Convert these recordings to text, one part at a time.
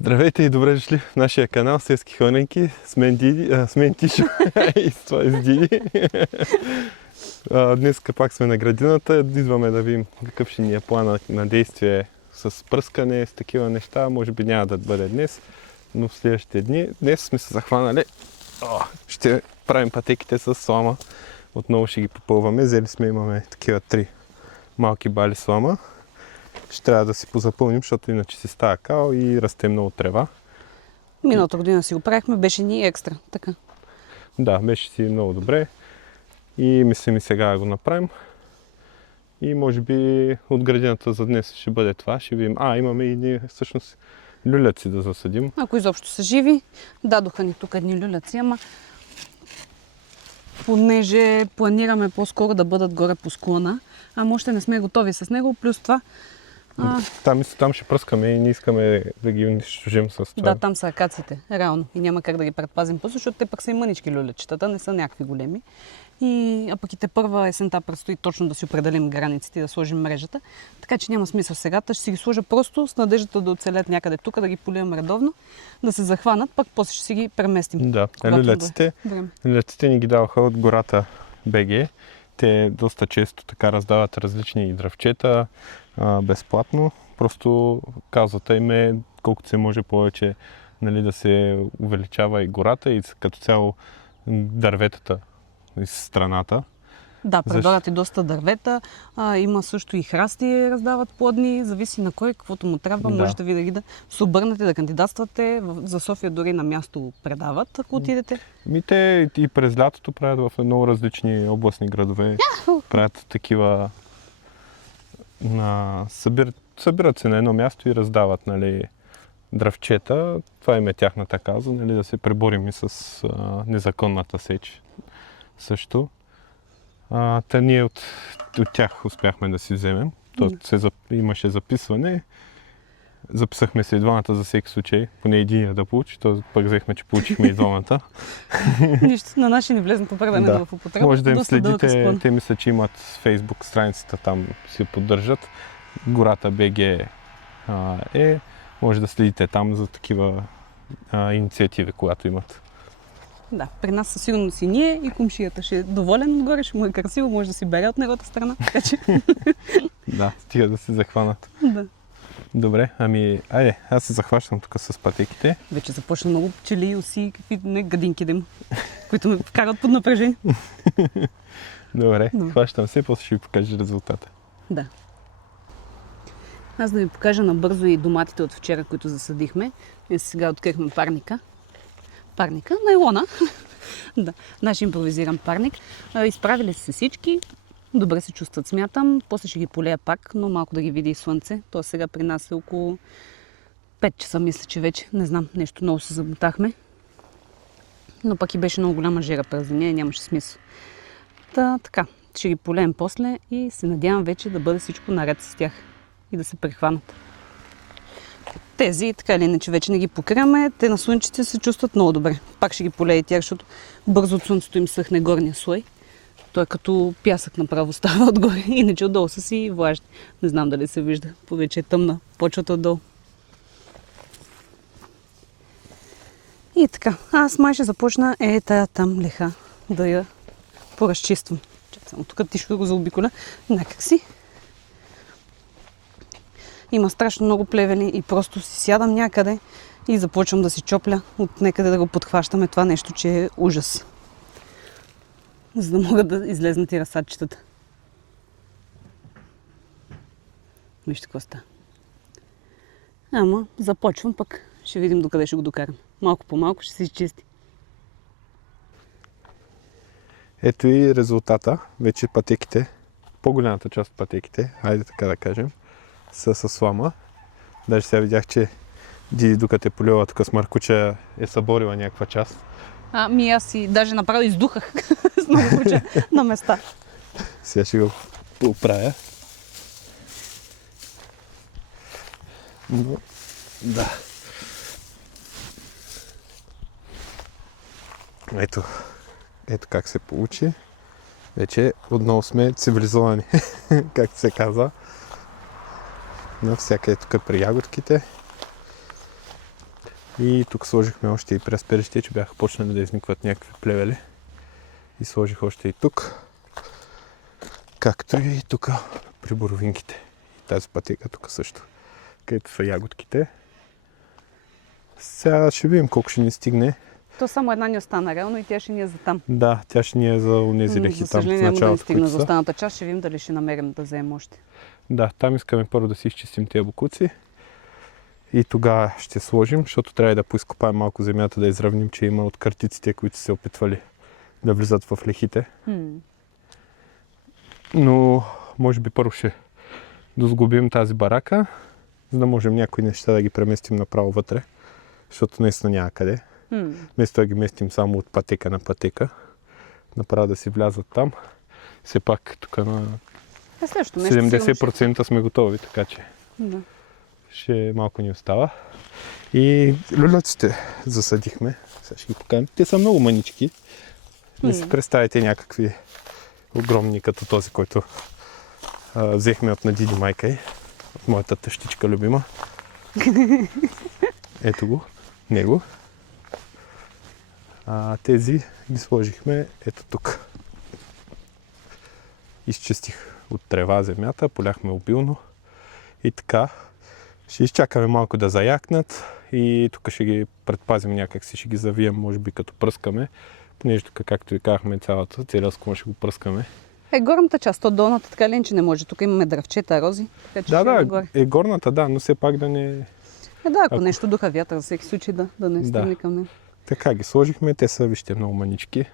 Здравейте и добре дошли в нашия канал Селски хроники с мен Тишо и с това с Диди. Днес пак сме на градината, идваме да видим какъв ще ни е планът на действие с пръскане, с такива неща. Може би няма да бъде днес, но в следващите дни. Днес сме се захванали. Ще правим пътеките с слама. Отново ще ги попълваме. Взели сме, имаме такива 3 малки бали слама. Ще трябва да си позапълним, защото иначе си става кал и расте много трева. Миналата година си го правихме, беше ни екстра, така. Да, беше си много добре и мислим и сега да го направим. И може би от градината за днес ще бъде това, ще видим. Имаме и ние всъщност люляци да засадим. Ако изобщо са живи, дадоха ни тук едни люляци, ама понеже планираме по-скоро да бъдат горе по склона, ама още не сме готови с него, плюс това Там ще пръскаме и не искаме да ги унищожим с това. Да, там са акациите, реално. И няма как да ги предпазим после, защото те пък са и мънички люлечетата, не са някакви големи. А пък и те първа есента предстои точно да си определим границите и да сложим мрежата. Така че няма смисъл сега. Ще си ги сложа просто с надеждата да оцелят някъде тук, да ги поливам редовно, да се захванат, пък после ще си ги преместим. Да, люлеците ни ги даваха от гората БГ. Те доста често така раздават различни дръвчета безплатно. Просто каузата им е колкото се може повече, нали, да се увеличава и гората и като цяло дърветата из страната. Да, предлагат и доста дървета. Има също и храсти, раздават плодни. Зависи на кой, каквото му трябва. Можете винаги да се обърнете, да кандидатствате. За София дори на място предават, ако отидете. Те и през лятото правят в много различни областни градове. Правят такива... Събират се на едно място и раздават, нали, дръвчета. Това им е тяхната каза, нали, да се преборим и с незаконната сеч също. Ние от тях успяхме да си вземем. Имаше записване. Записахме се и двамата за всеки случай, поне единия да получи, пък взехме, че получихме и двамата. Нищо, на наши не влезна по време в употреба. Може да им следите, те мисля, че имат Facebook страницата, там си поддържат. Гората БГ може да следите там за такива инициативи, когато имат. Да, при нас със сигурност и ние, и кумшията ще е доволен отгоре, ще му е красиво, може да си бере от неговата страна. Така че... Да, стига да се захванат. Да. Добре, айде, аз се захващам тук с пътеките. Вече започна много пчели, оси, какви гадинки да има, които ме вкарат под напрежение. Добре, хващам се, после ще ви покажа резултата. Да. Аз да ви покажа набързо и доматите от вчера, които засадихме. Ние сега открихме парника. Найлона. Да, наш импровизиран парник. Изправили се всички. Добре се чувстват, смятам. После ще ги полея пак, но малко да ги види и слънце. То сега при нас е около 5 часа, мисля, че вече. Не знам, нещо много се замотахме. Но пък и беше много голяма жера през деня и нямаше смисъл. Така, ще ги полеем после и се надявам вече да бъде всичко наред с тях и да се прехванат. Тези, така или иначе, вече не ги покриваме. Те на слънчите се чувстват много добре. Пак ще ги полея тях, защото бързо от слънцето им съхне горния слой. Той като пясък направо става отгоре. Иначе отдолу са си влажни. Не знам дали се вижда. Повече е тъмна почвата отдолу. И така. Аз май ще започна тая там леха да я поразчиствам. Чакай само тук тишко да го заобиколя. Някак си. Има страшно много плевели и просто си сядам някъде и започвам да си чопля от някъде да го подхващаме това нещо, че е ужас. За да могат да излезнат и разсадчетата. Вижте какво става. Ама започвам, пък ще видим докъде ще го докарам. Малко по малко ще се изчисти. Ето и резултата. Вече пътеките, по-голямата част от пътеките, айде така да кажем, са с слама. Даже сега видях, че Диди, докато е полила тук с маркуча, е съборила някаква част. Аз си даже направо издухах с маркуча на места. Сега ще го оправя. Но, да. Ето как се получи. Вече отново сме цивилизовани, както се казва. Навсякъде тук при ягодките. И тук сложихме още и през перище, че бяха почнали да изникват някакви плевели. И сложих още и тук. Както и тук при боровинките. И тази пътека тук също, където са ягодките. Сега ще видим колко ще ни стигне. То само една ни остана реално и тя ще ни е за там. Да, тя ще ни е за онези дрехи там в съжаление, няма да ни началото. стигна които за са. останата част. Ще видим дали ще намерим да вземем още. Да, там искаме първо да си изчистим тия бокуци. И тогава ще сложим, защото трябва да поизкопаем малко земята, да изравним, че има от картиците, които се опитвали да влизат в лехите. Но може би първо ще досглобим тази барака, за да можем някои неща да ги преместим направо вътре, защото наистина няма къде. Вместо да ги местим само от пътека на пътека, направо да си влязат там. Все пак тук на Следващото нещо 70% сме готови, така че Да. ще малко ни остава. И люлеците засадихме. Сега ще ги покажем. Те са много манички. Не си представите някакви огромни, като този, който взехме от Надиди майка й. От моята тъщичка любима. Ето го. Него. Тези ги сложихме ето тук. Изчистих от трева земята, поляхме обилно. И така. Ще изчакаме малко да заякнат и тук ще ги предпазим някакси, ще ги завием, може би като пръскаме. Понеже тук, както ви казахме, целият склон ще го пръскаме. Горната част, то долната така ли, че не може. Тук имаме дръвчета, рози. Така, че Да, горе. горната, да, но все пак да не... Ако нещо духа вятър, за всеки случай да не стигне към него. Така ги сложихме, те са, вижте, много манички.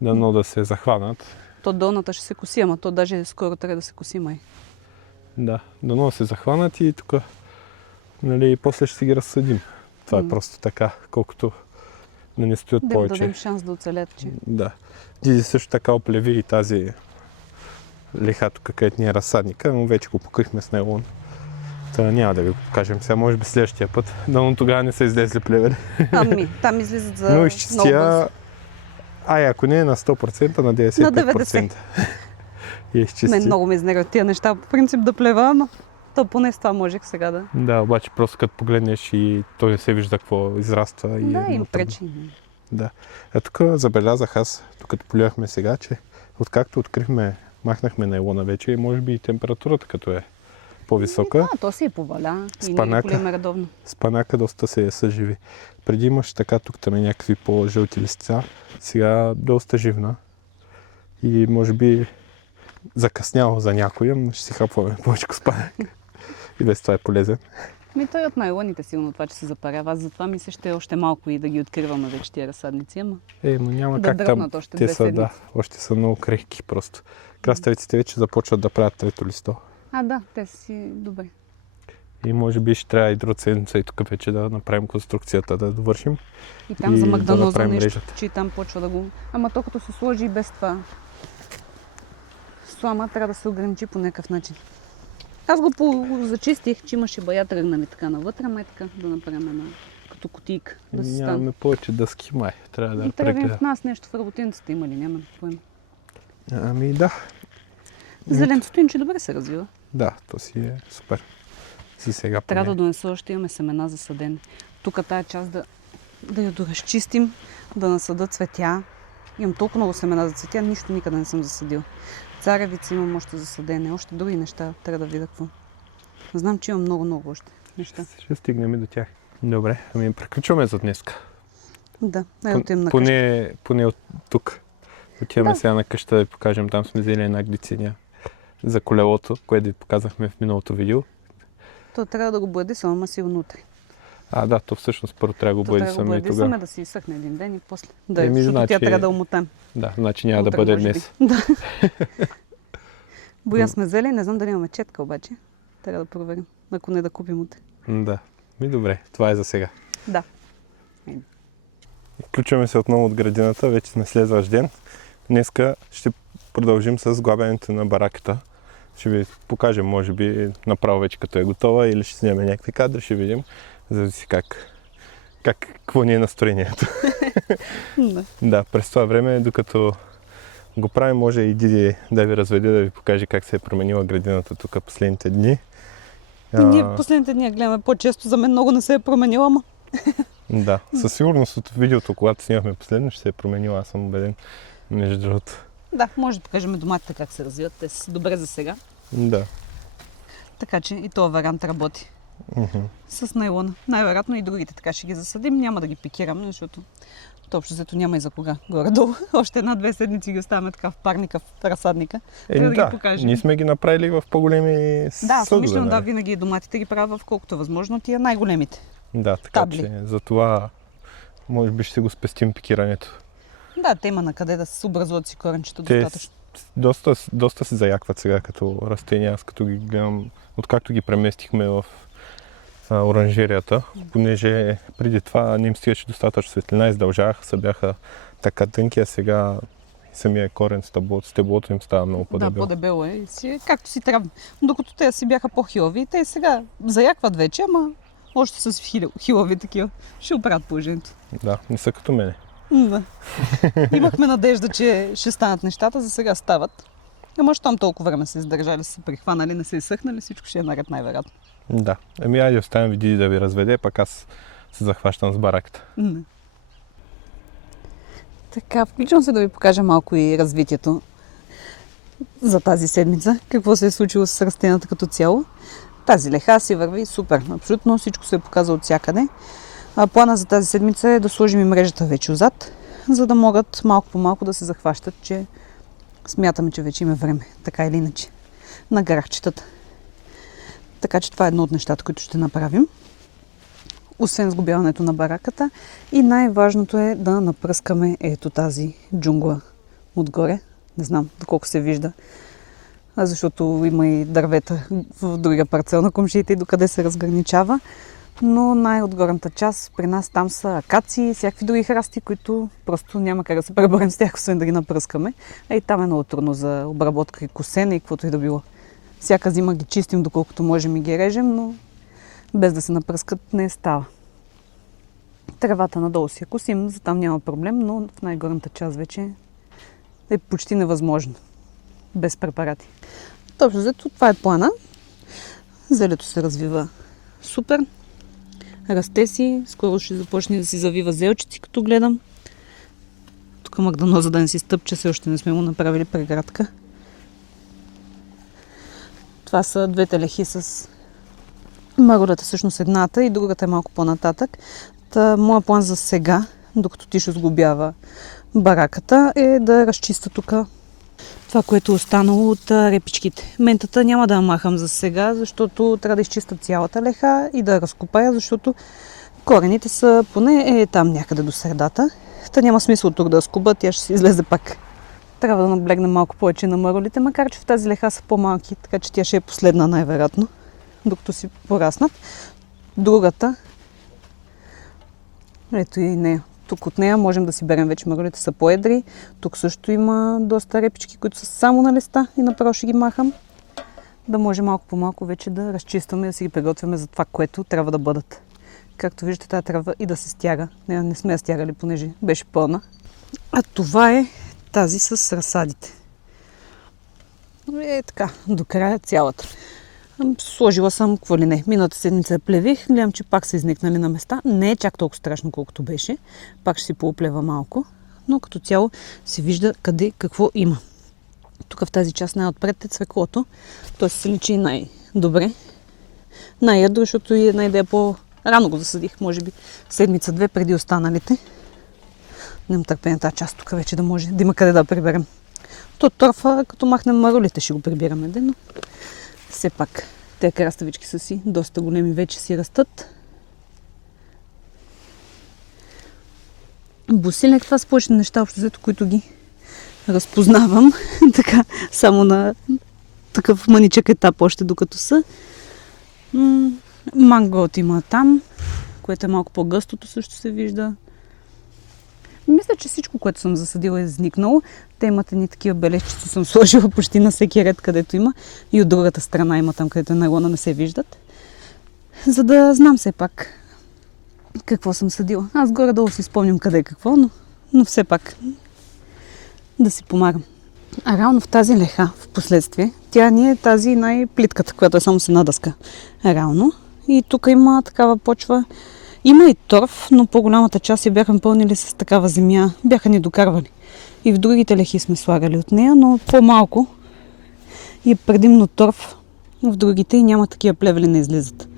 Дано да се захванат. То долната ще се коси, ама то даже скоро трябва да се коси май. Да, дано да се захванат и тук, нали, после ще си ги разсъдим. Това е просто така, колкото да не стоят Да им повече. дадем шанс да оцелят, че... Да. Диди също така оплеви и тази леха тук, където ни е разсадника, но вече го покрихме с нейлон. Та няма да ви го покажем сега, може би следващия път. Дано тогава не са излезли плевели. Там излизат за Но много изчистия, бързо. ако не е на 100%, на 95%. На 90%. И изчисти. Мен много ме изнервят тия неща, по принцип да плева, ама то поне с това можех сега да... Да, обаче просто като погледнеш и той не се вижда какво израства. И Да, е им много пречи. трудно. Да. Тук забелязах аз, тук като поливахме сега, че откакто открихме, махнахме нейлона вече и може би и температурата като е по-висока. То си поваля и ние Спанака. ги полиме редовно. Спанака доста се съживи. Преди имаш така тук на някакви по-жълти листя, сега доста живна. И може би закъсняло за някой, но ще си хапваме повече спанак. И без това е полезен. Той от найлоните сигурно това, че се запарява. Аз затова ми се ще още малко и да ги откриваме вече тия разсадници, ама Но няма да как там. дръпнат още Те 2 са, седмици. да, още са много крехки просто. Краставиците вече започват да правят трето листо. Да, те си добре. И може би ще трябва и друга седмица и тук вече да направим конструкцията, да довършим. И там И за да магданоза направим нещо, мрежата. че и там почва да го... Ама то като се сложи и без това слама, трябва да се ограничи по някакъв начин. Аз го зачистих, че имаше бая, тръгна ми така навътре, ама е така да направим една като кутийка, да си стане. Нямаме повече дъски май. Трябва да И трябва да прегледам. в нас нещо в работинцата има ли, няма какво има. Ами да. Зеленцето инче добре се развива. Да, то си е супер. За сега Трябва да поне. донеса още, имаме семена за съдене. Тук тая част да я доразчистим, да насъда цветя. Имам толкова много семена за цветя, нищо никъде не съм засадила. Царевица имам още за съдене, още други неща трябва да видя какво. Знам, че имам много още неща. Ще стигнем и до тях. Добре, ами приключваме за днеска. Да, отивам на къща. Поне от тук. Отиваме Да. сега на къща да ви покажем. Там сме взели една глициния за колелото, което ви показахме в миналото видео. То трябва да го боядисам, ама сигурно утре. Да, то всъщност първо трябва да го боядисаме и тогава. Да си изсъхне един ден и после. Еми, Защото значи- тя трябва да умотаем. Да, значи няма да Утре, бъде може би. днес. Да. Боя сме взели, не знам дали имаме четка обаче. Трябва да проверим. Ако не да купим утре. Да. Добре, това е за сега. Да. Включваме се отново от градината, вече сме следващ ден. Днеска ще продължим с глабенето на бараката. Ще ви покажем, може би, направо вече като е готова или ще снимем някакви кадри, ще видим. Зависи какво ни е настроението. Да. Да, през това време, докато го правим, може и Диди да ви разведе, да ви покаже как се е променила градината тук последните дни. Ние последните дни я гледаме по-често. За мен много не се е променила, ама Да, със сигурност от видеото, когато снимахме последно, ще се е променила, аз съм убеден, между другото. Да, може да покажем доматите как се развиват. Те са добре за сега. Да. Така че и този вариант работи. С найлона. Най-вероятно и другите така ще ги засадим. Няма да ги пикираме, защото общо взето няма и за кога. Горе-долу. Още 1-2 седмици ги оставяме така в парника, в разсадника. Трябва да ги покажем. Ние сме ги направили в по-големи съдове. Да, винаги доматите ги правя в колкото е възможно тия най-големите. Да, така табли. че за това може би ще го спестим пикирането. Да, те има на къде да се образуват си коренчето Те достатъчно. доста се заякват сега като растения. Аз като ги гледам, откакто ги преместихме в оранжерията, понеже преди това не им стигаше достатъчно светлина, издължаваха се, бяха така тънки, а сега самия корен, стеблото им става много по-дебело. Да, по-дебело е. Както си трябва. Докато те си бяха по-хилави, те сега заякват вече, ама още с хилави такива. Ще оправят положението. Да, не са като мене. Да. Имахме надежда, че ще станат нещата, за сега стават. Ама щом толкова време се издържали, се прихванали, не се изсъхнали, всичко ще е наред най-вероятно. Да. Айде оставям ви Диди да ви разведе, пък аз се захващам с бараката. Така, включвам се да ви покажа малко и развитието за тази седмица. Какво се е случило с растенията като цяло. Тази леха си върви супер. Абсолютно всичко се е показало от всякъде. Плана за тази седмица е да сложим и мрежата вече отзад, за да могат малко по малко да се захващат, че смятаме, че вече има време, така или иначе, на гарахчетата. Така че това е едно от нещата, които ще направим. Освен сгубяването на бараката. И най-важното е да напръскаме ето тази джунгла отгоре. Не знам доколко се вижда, защото има и дървета в другия парцел на комшиите и докъде се разграничава. Но най-отгорната част при нас там са акации и всякакви други храсти, които просто няма как да се преборим с тях, освен да ги напръскаме. А и там е много трудно за обработка и косене и каквото и да било. Всяка зима ги чистим доколкото можем и ги режем, но без да се напръскат не става. Тревата надолу си я косим, за там няма проблем, но в най-горната част вече е почти невъзможно. Без препарати. Точно зато това е плана. Зелето се развива супер. Расте си. Скоро ще започне да си завива зелчици, като гледам. Тук магданоза да не си стъпче, все още не сме му направили преградка. Това са двете лехи с марулята, всъщност едната и другата е малко по-нататък. Моя план за сега, докато Тишо сглобява бараката, е да разчиста тук това, което е останало от репичките. Ментата няма да я махам за сега, защото трябва да изчиста цялата леха и да я разкопая, защото корените са поне там някъде до средата. Та няма смисъл тук да я скуба, тя ще си излезе пак. Трябва да наблегнем малко повече на марулите, макар че в тази леха са по-малки, така че тя ще е последна най-вероятно, докато си пораснат. Другата, ето и нея. Тук от нея можем да си берем вече марулите, са по-едри. Тук също има доста репички, които са само на листа и направо ще ги махам. Да може малко по малко вече да разчистваме и да си ги приготвяме за това, което трябва да бъдат. Както виждате, тази трябва и да се стяга. Не сме я стягали, понеже беше пълна. А това е тази с разсадите. Е така, до края цялата. Сложила съм какво ли не. Миналата седмица я плевих. Гледам, че пак са изникнали на места. Не е чак толкова страшно, колкото беше. Пак ще си пооплева малко. Но като цяло се вижда къде какво има. Тук в тази част най-отпред е цвеклото. То се личи най-добре. Най-ядро, защото и една идея по-рано го засадих. Може би седмица-две преди останалите. Нямам търпение тази част тук вече да може да има къде да приберем. То торфа, като махнем марулите, ще го прибираме. Но все пак, тези краставички са си доста големи, вече си растат. Босилек, това са повече неща, общо взето, които ги разпознавам. Така, само на такъв мъничък етап още докато са. Манго има там, което е малко по-гъстото, също се вижда. Мисля, че всичко, което съм засадила е изникнало. Те имат едни такива бележчици, съм сложила почти на всеки ред, където има. И от другата страна има там, където найлона не се виждат. За да знам все пак какво съм садила. Аз горе-долу си спомням къде е какво, но все пак да си помагам. А реално в тази леха, в последствие, тя ни е тази най-плитката, която е само с една дъска. Реално. И тук има такава почва Има и торф, но по-голямата част я бяхме пълнили с такава земя. Бяха ни докарвали. И в другите лехи сме слагали от нея, но по-малко. И е предимно торф. В другите и няма такива плевели, не излизат.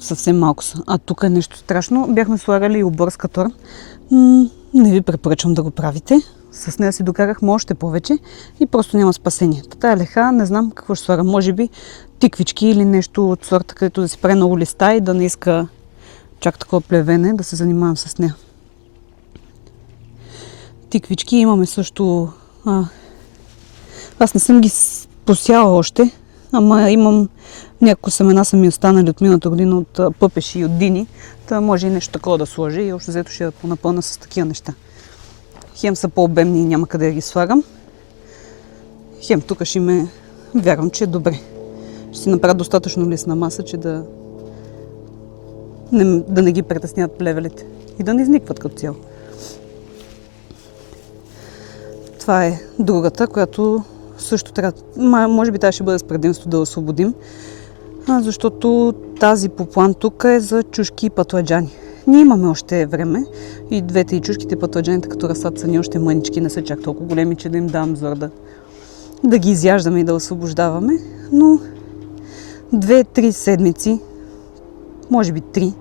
Съвсем малко са. А тук е нещо страшно. Бяхме слагали и оборска торн. Не ви препоръчвам да го правите. С нея си докарахме още повече и просто няма спасение. Тая леха не знам какво ще слагам. Може би тиквички или нещо от сорта, където да си прави много листа и да не иска чак такова плевене, да се занимавам с нея. Тиквички имаме също. Аз не съм ги посяла още, ама имам няколко семена са ми останали от миналата година от пъпеши и от дини. Та може и нещо такова да сложи и общо взето ще я понапълна с такива неща. Хем са по-обемни и няма къде да ги слагам. Хем тук ще ме вярвам, че е добре. Ще си направя достатъчно лесна маса, че да не ги притеснят плевелите и да не изникват като цяло. Това е другата, която също трябва. Може би тази ще бъде с предимство да освободим, защото тази по план тук е за чушки и патладжани. Ние имаме още време и двете и чушките и патладжаните като растат са ни още мънички, не са чак толкова големи, че да им давам зор да ги изяждаме и да освобождаваме, но 2-3 седмици, може би 3,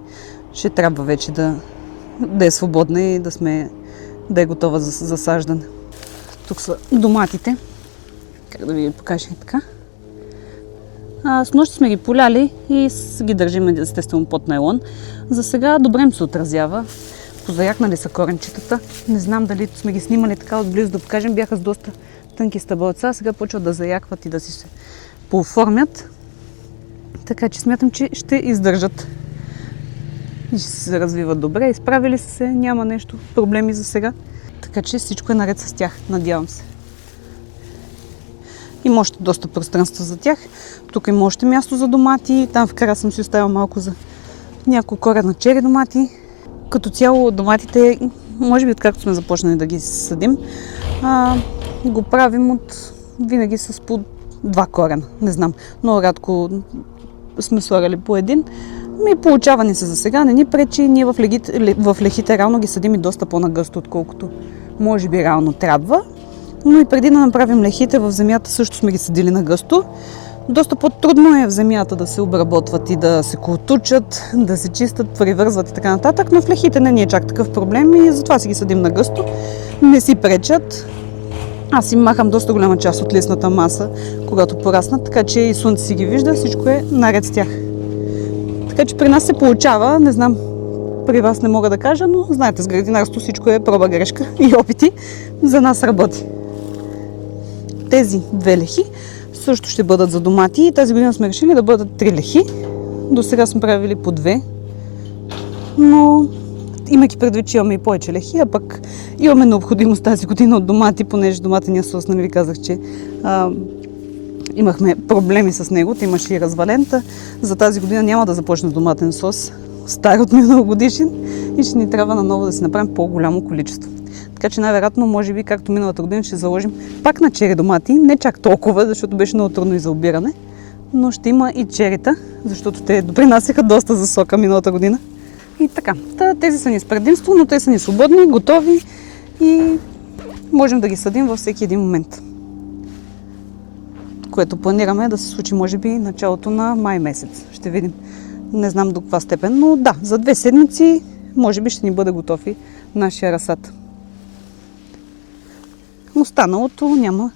ще трябва вече да е свободна и да е готова за засаждане. Тук са доматите. Как да ви покажа така. С нощ сме ги поляли и ги държим естествено под найлон. За сега добре им се отразява. Позаякнали са коренчетата. Не знам дали сме ги снимали така отблизо да покажем. Бяха с доста тънки стъбълца. Сега почват да заякват и да си се пооформят. Така че смятам, че ще издържат. И ще се развиват добре. Изправили са се, няма нещо, проблеми за сега. Така че всичко е наред с тях, надявам се. Има още доста пространство за тях. Тук има още място за домати. Там в края съм си оставила малко за няколко корена чери домати. Като цяло доматите, може би откакто сме започнали да ги съдим, го правим винаги с по 2 корена. Не знам, много рядко сме слагали по един. Получава ни се за сега, не ни пречи. Ние в лехите реално ги съдим и доста по-нагъсто, отколкото може би реално трябва. Но и преди да направим лехите в земята също сме ги съдили нагъсто. Доста по-трудно е в земята да се обработват и да се колтучат, да се чистят, привързват и така нататък, но в лехите не ни е чак такъв проблем и затова си ги съдим нагъсто. Не си пречат. Аз им махам доста голяма част от листната маса, когато пораснат, така че и слънце си ги вижда, всичко е наред с тях. Така че при нас се получава, не знам, при вас не мога да кажа, но знаете, с градинарство всичко е проба грешка и опити. За нас работи. Тези 2 лехи също ще бъдат за домати и тази година сме решили да бъдат 3 лехи. До сега сме правили по 2, но имайки предвид, че имаме и повече лехи, а пък имаме необходимост тази година от домати, понеже доматения сос, нали ви казах, че имахме проблеми с него, имаше и развалента. За тази година няма да започне доматен сос, стар от миналогодишен, и ще ни трябва наново да си направим по-голямо количество. Така че най-вероятно, може би, както миналата година, ще заложим пак на чери домати, не чак толкова, защото беше много трудно и за обиране, но ще има и черита, защото те допринасяха доста за сока миналата година. И така, тези са ни с предимство, но те са ни свободни, готови и можем да ги съдим във всеки един момент. Което планираме да се случи, може би, началото на май месец. Ще видим. Не знам до каква степен, но да, за 2 седмици може би ще ни бъде готов и нашия разсад. Останалото няма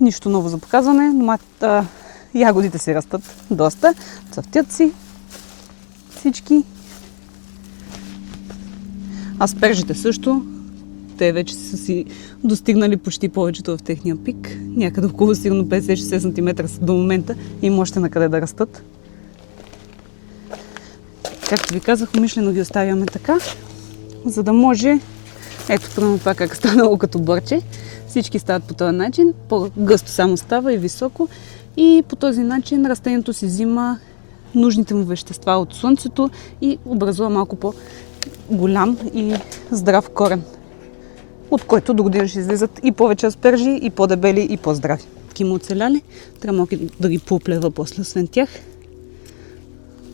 нищо ново за показване. Ягодите си растат доста, цъфтят си всички. Аспержите също. Те вече са си достигнали почти повечето в техния пик. Някъде около сигурно 50-60 см са до момента и има още на къде да растат. Както ви казах, умишлено ги оставяме така, за да може, ето примерно това как станало като бърче, всички стават по този начин, по-гъсто само става и високо и по този начин растението си взима нужните му вещества от слънцето и образува малко по-голям и здрав корен, от който до година ще излизат и повече аспержи, и по-дебели, и по-здрави. Кима оцеляли, трябва малко да ги поплева после освен тях,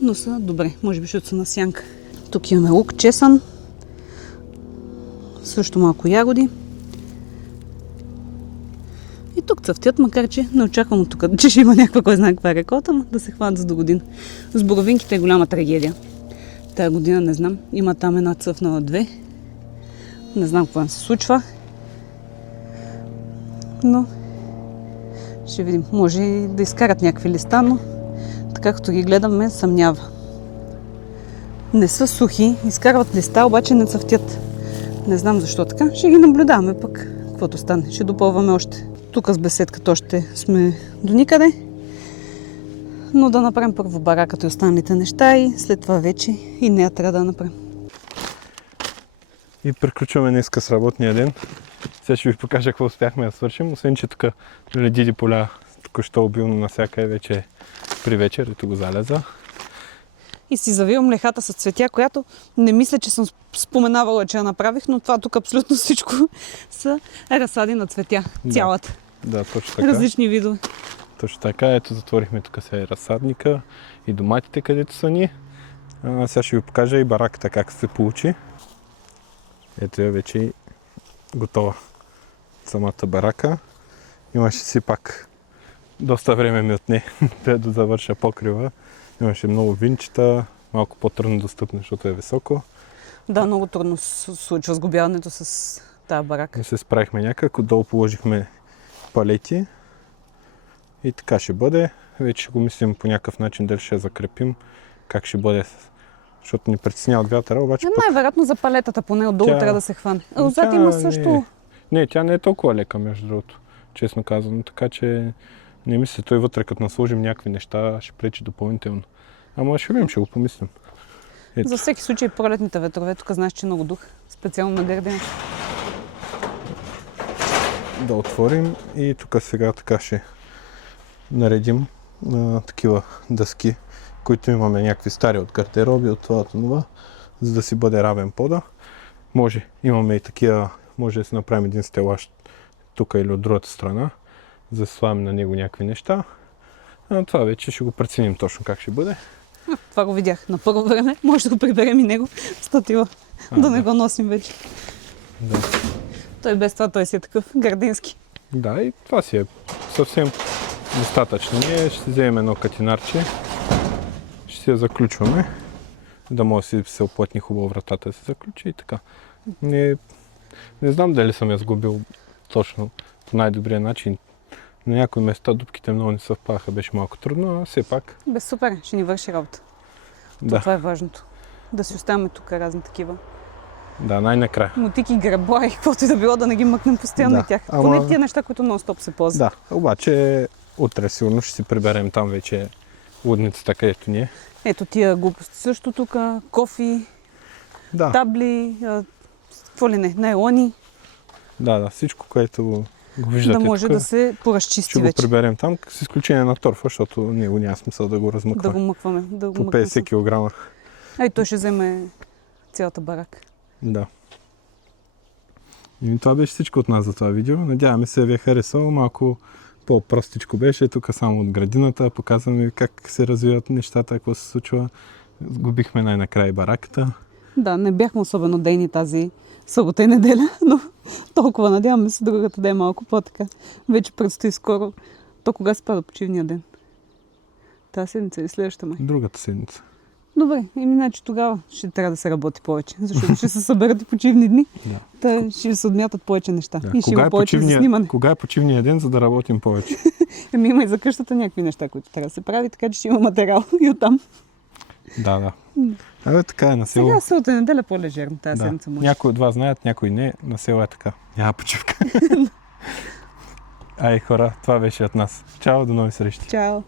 но са добре, може би защото са на сянка. Тук имаме лук, чесън. Също малко ягоди. И тук цъфтят, макар че не очаквам от тук, че ще има някаква, кой знае каква реколта, но да се хванат за до година. С боровинките е голяма трагедия. Тая година не знам. Има там една цъфнала 2. Не знам какво се случва. Но ще видим. Може и да изкарат някакви листа, но така като ги гледам ме съмнява. Не са сухи, изкарват листа, обаче не цъфтят. Не знам защо така. Ще ги наблюдаваме пък. Каквото стане. Ще допълваме още. Тук с беседката още сме до никъде. Но да направим първо бараката и останалите неща и след това вече и нея трябва да направим. И приключваме днеска с работния ден. Сега ще ви покажа какво успяхме да свършим. Освен, че тук Диди поля току-що обилно навсякъде вече при вечер, ето го залеза. И си завивам лехата с цветя, която не мисля, че съм споменавала, че я направих, но това тук абсолютно всичко са разсади на цветя. Да. Цялата. Да, точно така. Различни видове. Точно така. Ето затворихме тук сега и разсадника и доматите, където са ни. Сега ще ви покажа и бараката как се получи. Ето я вече и готова самата барака. Имаше си пак доста време ми отне да завърша покрива. Имаше много винчета, малко по-трудно достъпно, защото е високо. Да, много трудно се случва сгубяването с тази барака. Не се справихме някак, отдолу положихме палети и така ще бъде. Вече ще го мислим по някакъв начин дали ще я закрепим, как ще бъде, защото ни притеснява от вятъра, обаче Най-вероятно за палетата, поне отдолу трябва да се хване. Отзад има също... Не, тя не е толкова лека, между другото, честно казано, така че не мисля, той вътре като насложим някакви неща ще пречи допълнително. Ама ще видим, ще го помислим. Ето. За всеки случай пролетните ветрове, тук знаеш, че е много дух, специално на градина. Да отворим и тук сега така ще наредим такива дъски, които имаме някакви стари от гардероби, от това, за да си бъде равен пода. Може, имаме и такива, може да си направим един стелаж тук или от другата страна, за да слагаме на него някакви неща. Това вече ще го преценим точно как ще бъде. Това го видях на първо време. Може да го приберем и него с татила. Да не го носим вече. Да. Той без това, той си е такъв гардински. Да, и това си е съвсем достатъчно. Ние ще вземем едно катинарче, ще си я заключваме, да може да се оплътни хубаво вратата да се заключи и така. Не знам дали съм я сгубил точно по най-добрия начин. На някои места дупките много не съвпадаха, беше малко трудно, а все пак. Бе, супер, ще ни върши работа. Да. Това е важното. Да си оставяме тук разни такива. Да, най-накрая. Мотики, грабла и каквото и да било, да не ги мъкнем постоянно и тях. Поне тия неща, които нон-стоп се ползват. Да, обаче утре сигурно ще си приберем там вече лудницата, където ни е. Ето тия глупости също тук, кофи, табли, какво ли не, найлони. Да, всичко, което го виждате да може тук, да се поразчисти ще вече. го приберем там, с изключение на торфа, защото него няма смисъл да го размъкваме. Да го мъкваме. По 50 кг. Ай, той ще вземе цялата барака. Да. И това беше всичко от нас за това видео. Надяваме се ви е харесало. Малко по-простичко беше. Тук само от градината. Показваме как се развиват нещата, какво се случва. Сгубихме най-накрая бараката. Да, не бяхме особено дейни тази събота и неделя, но толкова надяваме се другата да е малко по-така. Вече предстои скоро. То кога се пада почивния ден? Тази седмица или следващата май? Другата седмица. Добре, иначе тогава ще трябва да се работи повече, защото ще се съберат и почивни дни. Да. Те ще се отмятат повече неща. Да. И ще има повече за снимане. Кога е почивния ден, за да работим повече? Има и за къщата някакви неща, които трябва да се прави, така че ще има материал и оттам. Да. Абе, така е на село. Сега събота и неделя по-лежерно тази седмица може. Някои от вас знаят, някои не. На село е така. Няма почивка. Ай, хора, това беше от нас. Чао, до нови срещи. Чао.